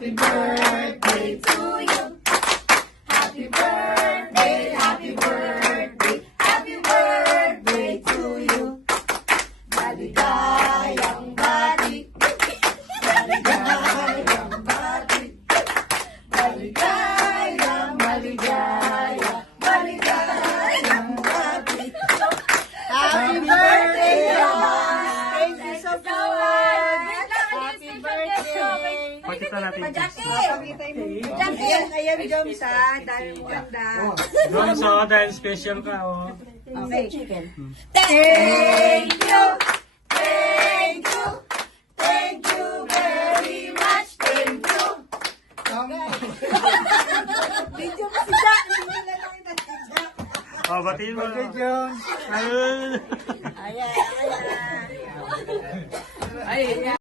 Happy birthday to you. Happy birthday, happy birthday, happy birthday to you. Maligayang bati, maligayang bati, maligayang, maligaya, maligayang bati. Happy birthday, John! Thank you so much! Happy birthday! Pakita natin. Ayan, ayan, Joms, ha? Dahil maganda. Doon sa dahil special ka, oh. Okay. Thank you! Thank you! Thank you very much! Thank you! Video mo si Jack! Hindi na lang kita si Jack. Oh, batiin mo. Birthday, John. Ayan, ayan.